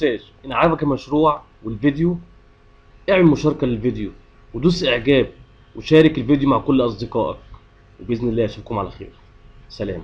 تنساش ان عجبك المشروع والفيديو اعمل مشاركة للفيديو ودوس اعجاب وشارك الفيديو مع كل اصدقائك، وباذن الله اشوفكم على خير. سلام.